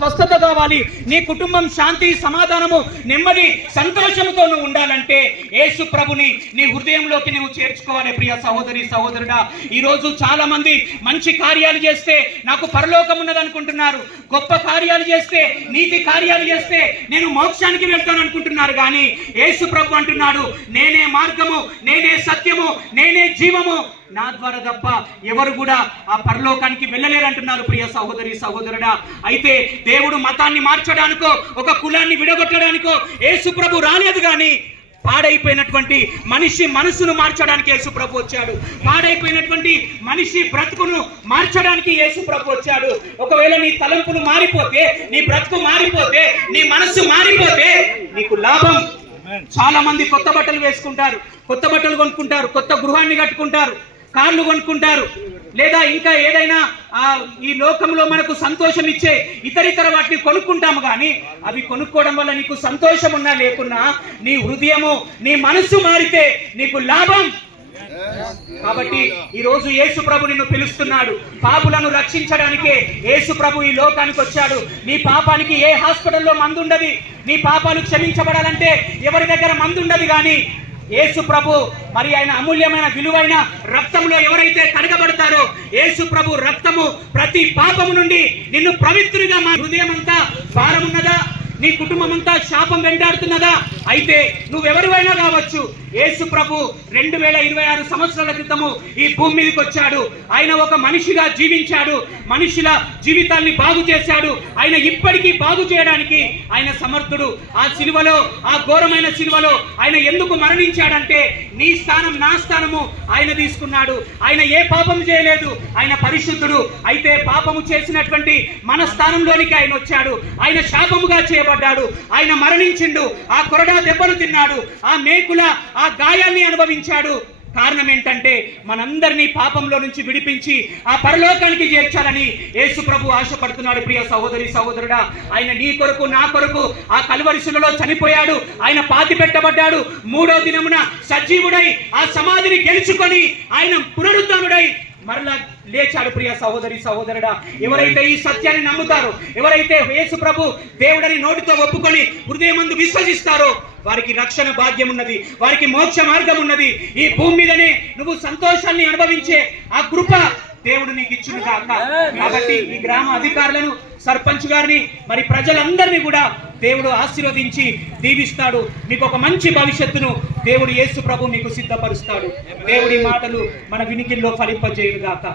స్వస్థత కావాలి, నీ కుటుంబం శాంతి సమాధానము నెమ్మది సంతోషంతో నువ్వు ఉండాలంటే యేసు ప్రభుని నీ హృదయంలోకి నువ్వు చేర్చుకోవాలి. ప్రియ సహోదరి సహోదరుడా, ఈరోజు చాలా మంది మంచి కార్యాలు చేస్తే నాకు పరలోకం ఉన్నది అనుకుంటున్నారు, గొప్ప కార్యాలు చేస్తే నీతి కార్యాలు చేస్తే నేను మోక్షానికి వెళ్తాను అనుకుంటున్నారు. కానీ యేసు ప్రభు అంటున్నాడు, నేనే మార్గము, నేనే సత్యము, నేనే జీవము, నా ద్వారా తప్ప ఎవరు కూడా ఆ పరలోకానికి వెళ్ళలేరు అంటున్నారు. ప్రియ సహోదరి సహోదరుడా, అయితే దేవుడు మతాన్ని మార్చడానికో ఒక కులాన్ని విడగొట్టడానికో యేసు ప్రభు రాలేదు. కానీ పాడైపోయినటువంటి మనిషి మనసును మార్చడానికి యేసు ప్రభు వచ్చాడు. పాడైపోయినటువంటి మనిషి బ్రతుకును మార్చడానికి యేసు ప్రభు వచ్చాడు. ఒకవేళ నీ తలంపులు మారిపోతే, నీ బ్రతుకు మారిపోతే, నీ మనస్సు మారిపోతే నీకు లాభం. చాలా మంది కొత్త బట్టలు వేసుకుంటారు, కొత్త బట్టలు కొనుక్కుంటారు, కొత్త గృహాన్ని కట్టుకుంటారు, కార్లు కొనుక్కుంటారు, లేదా ఇంకా ఏదైనా ఈ లోకంలో మనకు సంతోషం ఇచ్చే ఇతరితర వాటిని కొనుక్కుంటాము. కానీ అవి కొనుక్కోవడం వల్ల నీకు సంతోషం ఉన్నా లేకున్నా నీ హృదయము, నీ మనస్సు మారితే నీకు లాభం. కాబట్టి ఈ రోజు యేసు ప్రభు నిన్ను పిలుస్తున్నాడు. పాపులను రక్షించడానికే యేసు ప్రభు ఈ లోకానికి వచ్చాడు. నీ పాపానికి ఏ హాస్పిటల్లో మందు ఉండదు. నీ పాపాలు క్షమించబడాలంటే ఎవరి దగ్గర మందు ఉండదు. కానీ యేసు ప్రభు మరి ఆయన అమూల్యమైన విలువైన రక్తంలో ఎవరైతే కడగబడతారో యేసు ప్రభు రక్తము ప్రతి పాపము నుండి నిన్ను పవిత్రుడిగా, మా హృదయం అంతా భారం ఉన్నదా, నీ కుటుంబం అంతా శాపం వెంటాడుతున్నదా, అయితే నువ్వెవరివైనా కావచ్చు, యేసు ప్రభు 2026 సంవత్సరాల క్రితము ఈ భూమి మీదకి వచ్చాడు. ఆయన ఒక మనిషిగా జీవించాడు, మనుషుల జీవితాన్ని బాగు చేశాడు. ఆయన ఇప్పటికీ బాగు చేయడానికి ఆయన సమర్థుడు. ఆ సిలువలో, ఆ ఘోరమైన సిలువలో ఆయన ఎందుకు మరణించాడంటే నీ స్థానం, నా స్థానము ఆయన తీసుకున్నాడు. ఆయన ఏ పాపం చేయలేదు, ఆయన పరిశుద్ధుడు. అయితే పాపము చేసినటువంటి మన స్థానంలోనికి ఆయన వచ్చాడు. ఆయన శాపముగా చేయబడ్డాడు, ఆయన మరణించిండు, ఆ కొరడా దెబ్బలు తిన్నాడు, ఆ మేకుల ఆ గాయాన్ని అనుభవించాడు. కారణం ఏంటంటే మనందరినీ పాపంలో నుంచి విడిపించి ఆ పరలోకానికి చేర్చాలని యేసు ప్రభు ఆశపడుతున్నాడు. ప్రియ సహోదరి సహోదరుడా, ఆయన నీ కొరకు నా కొరకు ఆ కల్వరి శిలువలో చనిపోయాడు. ఆయన పాతి పెట్టబడ్డాడు. 3వ దినమున సజీవుడై ఆ సమాధిని గెలుచుకొని ఆయన పునరుద్ధరుడై మరలా లేచాడు. ప్రియ సహోదరి సహోదరుడా, ఎవరైతే ఈ సత్యాన్ని నమ్ముతారో, ఎవరైతే యేసు ప్రభు దేవుడని నోటితో ఒప్పుకొని హృదయమందు విశ్వసిస్తారో వారికి రక్షణ భాగ్యం ఉన్నది, వారికి మోక్ష మార్గం ఉన్నది. ఈ భూమి మీదనే నువ్వు సంతోషాన్ని అనుభవించే ఆ కృప దేవుడు నీకు ఇచ్చును గాక. కాబట్టి ఈ గ్రామ అధికారులను, సర్పంచ్ గారిని, మరి ప్రజలందరినీ కూడా దేవుడు ఆశీర్వదించి దీవిస్తాడు. మీకు ఒక మంచి భవిష్యత్తును దేవుడు యేసు ప్రభు మీకు సిద్ధపరుస్తాడు. దేవుడి మాటలు మన వినికిల్లో ఫలింపజేయును గాక.